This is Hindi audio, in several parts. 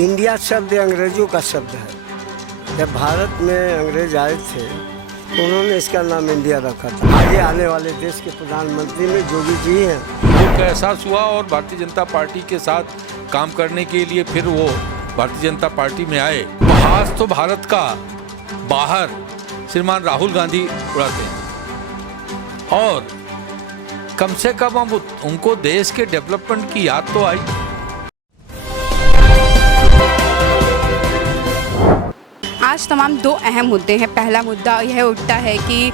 इंडिया शब्द अंग्रेजों का शब्द है। जब भारत में अंग्रेज आए थे तो उन्होंने इसका नाम इंडिया रखा था। आगे आने वाले देश के प्रधानमंत्री में जोगी जी हैं। उनको एहसास हुआ और भारतीय जनता पार्टी के साथ काम करने के लिए फिर वो भारतीय जनता पार्टी में आए। उपहास तो भारत का बाहर श्रीमान राहुल गांधी उड़ाते हैं और कम से कम अब उनको देश के डेवलपमेंट की याद तो आई। आज तमाम दो अहम मुद्दे हैं। पहला मुद्दा यह उठता है कि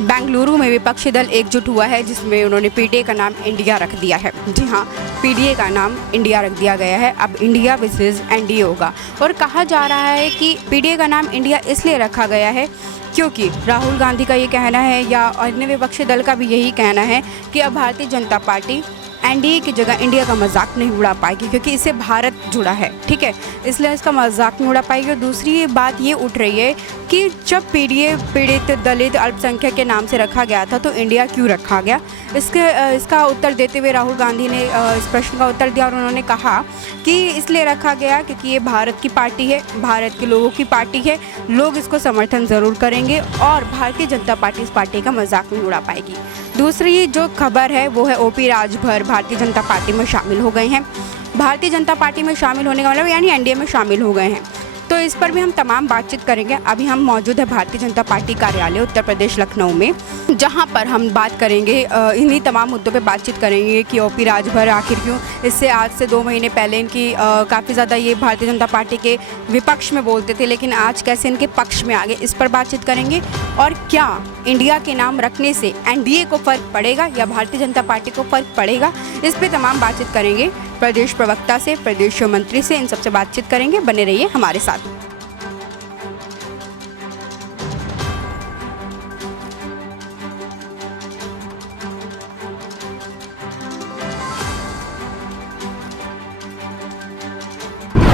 बेंगलुरु में विपक्षी दल एकजुट हुआ है, जिसमें उन्होंने पीडीए का नाम इंडिया रख दिया है। जी हाँ, पीडीए का नाम इंडिया रख दिया गया है। अब इंडिया वर्सेस एनडीए होगा और कहा जा रहा है कि पीडीए का नाम इंडिया इसलिए रखा गया है क्योंकि राहुल गांधी का ये कहना है या अन्य विपक्षी दल का भी यही कहना है कि अब भारतीय जनता पार्टी एनडीए की जगह इंडिया का मजाक नहीं उड़ा पाएगी, क्योंकि इससे भारत जुड़ा है, ठीक है, इसलिए इसका मजाक नहीं उड़ा पाएगी। और दूसरी बात ये उठ रही है कि जब पीडीए पीड़ित दलित अल्पसंख्यक के नाम से रखा गया था तो इंडिया क्यों रखा गया। इसका उत्तर देते हुए राहुल गांधी ने इस प्रश्न का उत्तर दिया और उन्होंने कहा कि इसलिए रखा गया क्योंकि ये भारत की पार्टी है, भारत के लोगों की पार्टी है, लोग इसको समर्थन ज़रूर करेंगे और भारतीय जनता पार्टी इस पार्टी का मजाक नहीं उड़ा पाएगी। दूसरी जो खबर है वो है ओपी राजभर भारतीय जनता पार्टी में शामिल हो गए हैं। भारतीय जनता पार्टी में शामिल होने का मतलब यानी एनडीए में शामिल हो गए हैं। तो इस पर भी हम तमाम बातचीत करेंगे। अभी हम मौजूद है भारतीय जनता पार्टी कार्यालय उत्तर प्रदेश लखनऊ में, जहां पर हम बात करेंगे इन्हीं तमाम मुद्दों पे बातचीत करेंगे कि ओपी राजभर आखिर क्यों इससे आज से 2 महीने पहले इनकी काफ़ी ज़्यादा ये भारतीय जनता पार्टी के विपक्ष में बोलते थे, लेकिन आज कैसे इनके पक्ष में आ गए, इस पर बातचीत करेंगे। और क्या इंडिया के नाम रखने से एनडीए को फ़र्क पड़ेगा या भारतीय जनता पार्टी को फ़र्क पड़ेगा, इस पर तमाम बातचीत करेंगे प्रदेश प्रवक्ता से, प्रदेश मंत्री से, इन सबसे बातचीत करेंगे। बने रहिए हमारे साथ।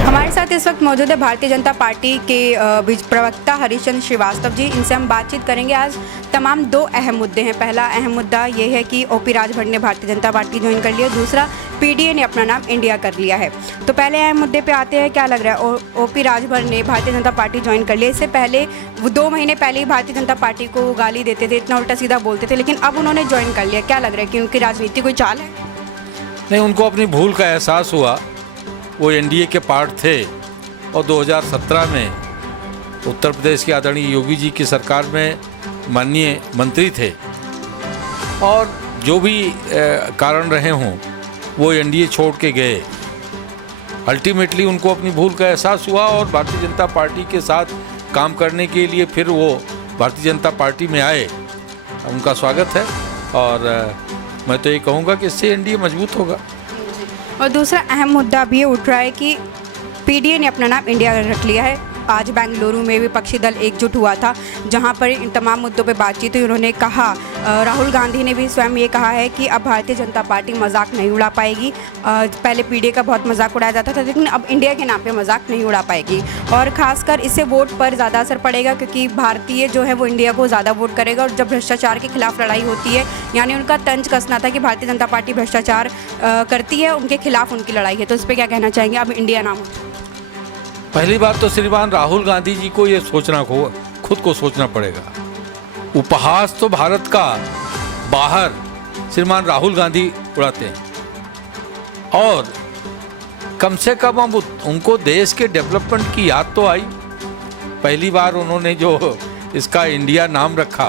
हमारे साथ इस वक्त मौजूद है भारतीय जनता पार्टी के प्रवक्ता हरीशचंद्र श्रीवास्तव जी। इनसे हम बातचीत करेंगे। आज तमाम 2 अहम मुद्दे हैं। पहला अहम मुद्दा ये है कि ओपी राजभर ने भारतीय जनता पार्टी ज्वाइन कर लिया, दूसरा पीडीए ने अपना नाम इंडिया कर लिया है। तो पहले अहम मुद्दे पे आते हैं। क्या लग रहा है, ओपी राजभर ने भारतीय जनता पार्टी ज्वाइन कर लिया। इससे पहले वो 2 महीने पहले ही भारतीय जनता पार्टी को गाली देते थे, इतना उल्टा सीधा बोलते थे, लेकिन अब उन्होंने ज्वाइन कर लिया। क्या लग रहा है कि उनकी राजनीति कोई चाल है? नहीं, उनको अपनी भूल का एहसास हुआ। वो एनडीए के पार्ट थे और 2017 में उत्तर प्रदेश के आदरणीय योगी जी की सरकार में माननीय मंत्री थे और जो भी कारण रहे हों वो एनडीए छोड़ के गए। अल्टीमेटली उनको अपनी भूल का एहसास हुआ और भारतीय जनता पार्टी के साथ काम करने के लिए फिर वो भारतीय जनता पार्टी में आए। उनका स्वागत है और मैं तो ये कहूँगा कि इससे एनडीए मजबूत होगा। और दूसरा अहम मुद्दा भी उठ रहा है कि पीडीए ने अपना नाम इंडिया रख लिया है। आज बेंगलुरु में विपक्षी दल एकजुट हुआ था, जहां पर इन तमाम मुद्दों पे बातचीत हुई। उन्होंने कहा, राहुल गांधी ने भी स्वयं ये कहा है कि अब भारतीय जनता पार्टी मजाक नहीं उड़ा पाएगी। पहले पीडीए का बहुत मजाक उड़ाया जाता था, लेकिन अब इंडिया के नाम पे मजाक नहीं उड़ा पाएगी और ख़ासकर इससे वोट पर ज़्यादा असर पड़ेगा, क्योंकि भारतीय जो है वो इंडिया को ज़्यादा वोट करेगा। और जब भ्रष्टाचार के खिलाफ लड़ाई होती है, यानी उनका तंज कसना था कि भारतीय जनता पार्टी भ्रष्टाचार करती है, उनके खिलाफ उनकी लड़ाई है। तो इस पर क्या कहना चाहेंगे? अब इंडिया नाम, पहली बात तो श्रीमान राहुल गांधी जी को ये सोचना खुद को सोचना पड़ेगा। उपहास तो भारत का बाहर श्रीमान राहुल गांधी उड़ाते हैं और कम से कम अब उनको देश के डेवलपमेंट की याद तो आई। पहली बार उन्होंने जो इसका इंडिया नाम रखा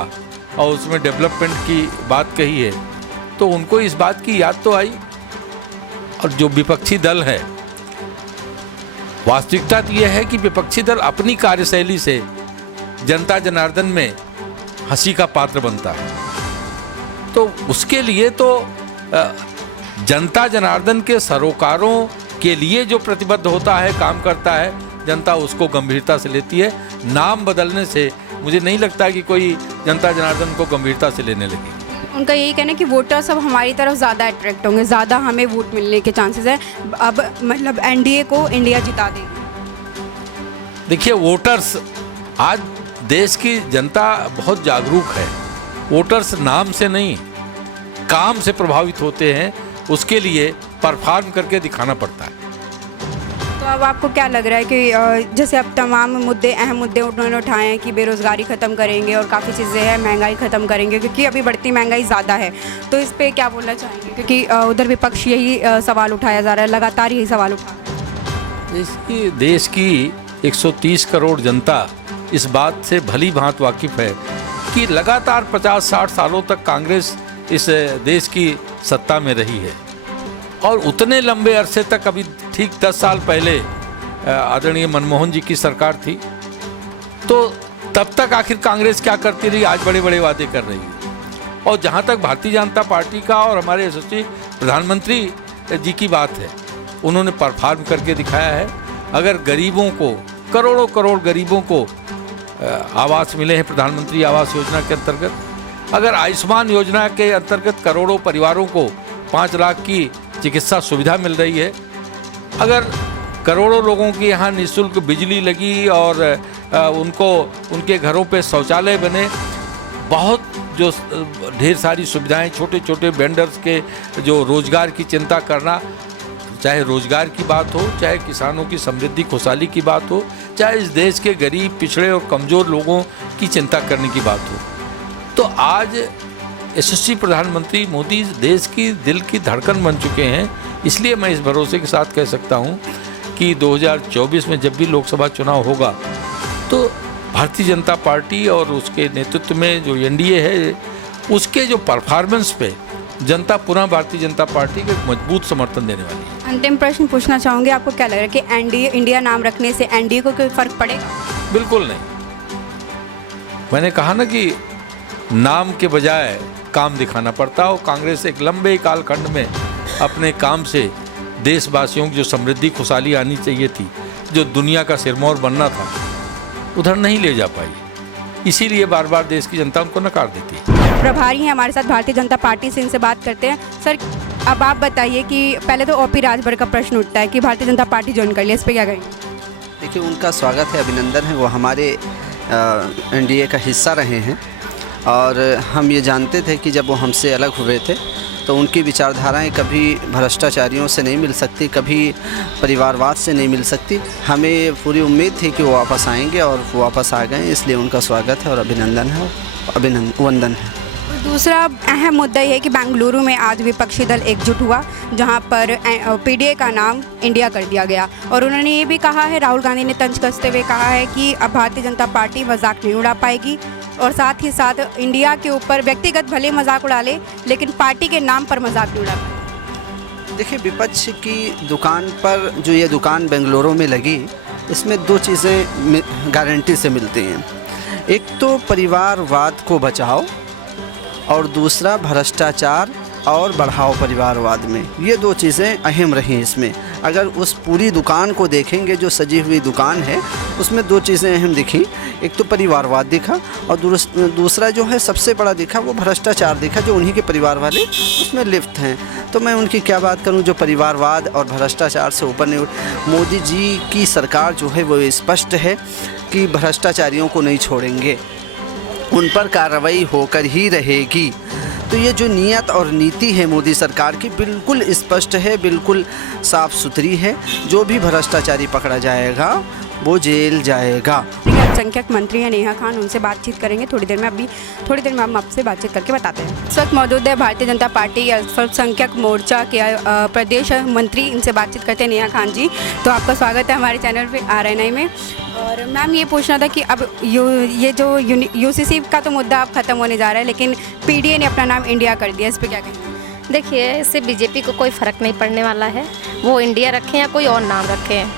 और उसमें डेवलपमेंट की बात कही है, तो उनको इस बात की याद तो आई। और जो विपक्षी दल है, वास्तविकता यह है कि विपक्षी दल अपनी कार्यशैली से जनता जनार्दन में हंसी का पात्र बनता है। तो उसके लिए तो जनता जनार्दन के सरोकारों के लिए जो प्रतिबद्ध होता है, काम करता है, जनता उसको गंभीरता से लेती है। नाम बदलने से मुझे नहीं लगता कि कोई जनता जनार्दन को गंभीरता से लेने लगी। उनका यही कहना है कि वोटर्स अब हमारी तरफ ज़्यादा अट्रैक्ट होंगे, ज़्यादा हमें वोट मिलने के चांसेस है। अब मतलब एनडीए को इंडिया जिता देगी। देखिए, वोटर्स, आज देश की जनता बहुत जागरूक है। वोटर्स नाम से नहीं, काम से प्रभावित होते हैं। उसके लिए परफॉर्म करके दिखाना पड़ता है। तो अब आपको क्या लग रहा है कि जैसे अब तमाम मुद्दे अहम मुद्दे उन्होंने उठाए हैं कि बेरोज़गारी ख़त्म करेंगे और काफ़ी चीज़ें हैं, महंगाई ख़त्म करेंगे क्योंकि अभी बढ़ती महंगाई ज़्यादा है, तो इस पे क्या बोलना चाहेंगे? क्योंकि उधर विपक्ष यही सवाल उठाया जा रहा है, लगातार यही सवाल उठा रहा है। इसकी देश की 130 करोड़ जनता इस बात से भली भांति वाकिफ़ है कि लगातार 50-60 सालों तक कांग्रेस इस देश की सत्ता में रही है और उतने लंबे अरसे तक, अभी ठीक 10 साल पहले आदरणीय मनमोहन जी की सरकार थी, तो तब तक आखिर कांग्रेस क्या करती रही? आज बड़े बड़े वादे कर रही है। और जहाँ तक भारतीय जनता पार्टी का और हमारे यशस्वी प्रधानमंत्री जी की बात है, उन्होंने परफॉर्म करके दिखाया है। अगर गरीबों को, करोड़ों करोड़ गरीबों को आवास मिले हैं प्रधानमंत्री आवास योजना के अंतर्गत, अगर आयुष्मान योजना के अंतर्गत करोड़ों परिवारों को 5 लाख की चिकित्सा सुविधा मिल रही है, अगर करोड़ों लोगों के यहाँ निःशुल्क बिजली लगी और उनको उनके घरों पे शौचालय बने, बहुत जो ढेर सारी सुविधाएं, छोटे छोटे वेंडर्स के जो रोज़गार की चिंता करना, चाहे रोज़गार की बात हो, चाहे किसानों की समृद्धि खुशहाली की बात हो, चाहे इस देश के गरीब, पिछड़े और कमज़ोर लोगों की चिंता करने की बात हो, तो आज यशस्वी प्रधानमंत्री मोदी देश की दिल की धड़कन बन चुके हैं। इसलिए मैं इस भरोसे के साथ कह सकता हूं कि 2024 में जब भी लोकसभा चुनाव होगा तो भारतीय जनता पार्टी और उसके नेतृत्व में जो एनडीए है, उसके जो परफॉर्मेंस पे जनता पुनः भारतीय जनता पार्टी के मजबूत समर्थन देने वाली है। अंतिम प्रश्न पूछना चाहूँगी, आपको क्या लग रहा है कि एनडीए, इंडिया नाम रखने से एनडीए को कोई फ़र्क पड़ेगा? बिल्कुल नहीं। मैंने कहा ना कि नाम के बजाय काम दिखाना पड़ता हो। कांग्रेस एक लंबे कालखंड में अपने काम से देशवासियों की जो समृद्धि खुशहाली आनी चाहिए थी, जो दुनिया का सिरमौर बनना था, उधर नहीं ले जा पाई। इसीलिए बार बार देश की जनता उनको नकार देती है। प्रभारी हैं हमारे साथ भारतीय जनता पार्टी से, इनसे बात करते हैं। सर, अब आप बताइए कि पहले तो ओपी राजभर का प्रश्न उठता है कि भारतीय जनता पार्टी ज्वाइन कर लिया, इस पर क्या कहेंगे? देखिए, उनका स्वागत है, अभिनंदन है। वो हमारे एनडीए का हिस्सा रहे हैं और हम ये जानते थे कि जब वो हमसे अलग हुए थे तो उनकी विचारधाराएं कभी भ्रष्टाचारियों से नहीं मिल सकती, कभी परिवारवाद से नहीं मिल सकती। हमें पूरी उम्मीद थी कि वो वापस आएंगे और वो वापस आ गए, इसलिए उनका स्वागत है और अभिनंदन है, वंदन है। दूसरा अहम मुद्दा ये है कि बेंगलुरु में आज विपक्षी दल एकजुट हुआ, जहां पर पीडीए का नाम इंडिया कर दिया गया और उन्होंने ये भी कहा है, राहुल गांधी ने तंज कसते हुए कहा है कि अब भारतीय जनता पार्टी मजाक नहीं उड़ा पाएगी और साथ ही साथ इंडिया के ऊपर व्यक्तिगत भले मजाक उड़ा ले, लेकिन पार्टी के नाम पर मजाक नहीं उड़ा पाए। देखिए, विपक्ष की दुकान पर जो ये दुकान बेंगलुरु में लगी, इसमें 2 चीज़ें गारंटी से मिलती हैं। एक तो परिवारवाद को बचाओ और दूसरा भ्रष्टाचार और बढ़ाओ परिवारवाद में। ये 2 चीज़ें अहम रही इसमें। अगर उस पूरी दुकान को देखेंगे, जो सजी हुई दुकान है, उसमें 2 चीज़ें अहम दिखी। एक तो परिवारवाद दिखा और दूसरा जो है सबसे बड़ा दिखा, वो भ्रष्टाचार दिखा, जो उन्हीं के परिवार वाले उसमें लिप्त हैं। तो मैं उनकी क्या बात करूं, जो परिवारवाद और भ्रष्टाचार से ऊपर नहीं उठ। मोदी जी की सरकार जो है वो स्पष्ट है कि भ्रष्टाचारियों को नहीं छोड़ेंगे, उन पर कार्रवाई होकर ही रहेगी। तो ये जो नियत और नीति है मोदी सरकार की, बिल्कुल स्पष्ट है, बिल्कुल साफ़ सुथरी है। जो भी भ्रष्टाचारी पकड़ा जाएगा वो जेल जाएगा। अल्पसंख्यक मंत्री हैं नेहा खान, उनसे बातचीत करेंगे थोड़ी देर में हम आपसे बातचीत करके बताते हैं। इस वक्त मौजूद है भारतीय जनता पार्टी अल्पसंख्यक मोर्चा के प्रदेश मंत्री, इनसे बातचीत करते हैं नेहा खान जी। तो आपका स्वागत है हमारे चैनल पे RNI में। और मैम, ये पूछना था कि अब ये जो यूसीसी का तो मुद्दा अब ख़त्म होने जा रहा है, लेकिन पीडीए ने अपना नाम इंडिया कर दिया, इस पर क्या कहेंगे? देखिए, इससे बीजेपी को कोई फ़र्क नहीं पड़ने वाला है, वो इंडिया रखें या कोई और नाम रखें,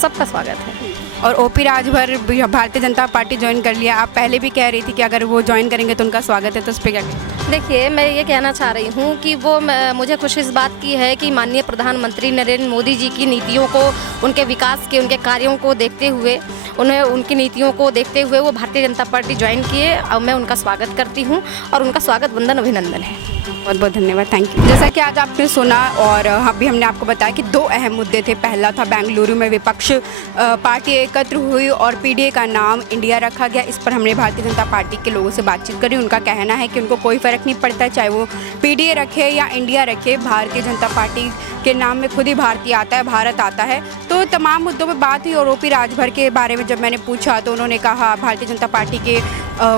सबका स्वागत है। और OP Rajbhar Bharatiya Janata party join कर लिया, आप पहले भी कह रही थी कि अगर वो ज्वाइन करेंगे तो उनका स्वागत है, तो उस पर क्या कहेंगे? देखिए, मैं ये कहना चाह रही हूँ कि मुझे खुशी इस बात की है कि माननीय प्रधानमंत्री नरेंद्र मोदी जी की नीतियों को, उनके विकास के, उनके कार्यों को देखते हुए, उनकी नीतियों को देखते हुए वो भारतीय जनता पार्टी ज्वाइन किए और मैं उनका स्वागत करती हूँ और उनका स्वागत, वंदन, अभिनंदन है। बहुत बहुत धन्यवाद, थैंक यू। जैसा कि आज आपने सुना और अभी हमने आपको बताया कि दो अहम मुद्दे थे। पहला था बेंगलुरु में विपक्ष पार्टी एकत्र हुई और पीडीए का नाम इंडिया रखा गया। इस पर हमने भारतीय जनता पार्टी के लोगों से बातचीत करी। उनका कहना है कि उनको कोई फ़र्क नहीं पड़ता, चाहे वो पीडीए रखे या इंडिया रखे, भारतीय जनता पार्टी के नाम में खुद ही भारतीय आता है, भारत आता है। तो तमाम मुद्दों पर बात हुई। और ओपी राजभर के बारे में जब मैंने पूछा तो उन्होंने कहा, भारतीय जनता पार्टी के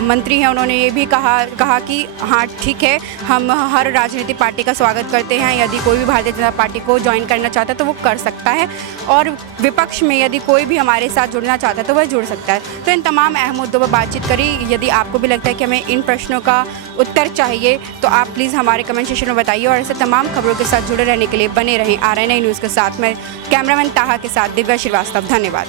मंत्री हैं, उन्होंने ये भी कहा कि हाँ ठीक है, हम हर राजनीतिक पार्टी का स्वागत करते हैं। यदि कोई भी भारतीय जनता पार्टी को ज्वाइन करना चाहता है तो वो कर सकता है, और विपक्ष में यदि कोई भी हमारे साथ जुड़ना चाहता है तो वह जुड़ सकता है। तो इन तमाम अहम मुद्दों पर बातचीत करी। यदि आपको भी लगता है कि हमें इन प्रश्नों का उत्तर चाहिए तो आप प्लीज़ हमारे कमेंट सेक्शन में बताइए। और ऐसे तमाम खबरों के साथ जुड़े रहने के लिए बने रहें RNI न्यूज़ के साथ। मैं कैमरामैन ताहा के साथ दिव्या श्रीवास्तव, धन्यवाद।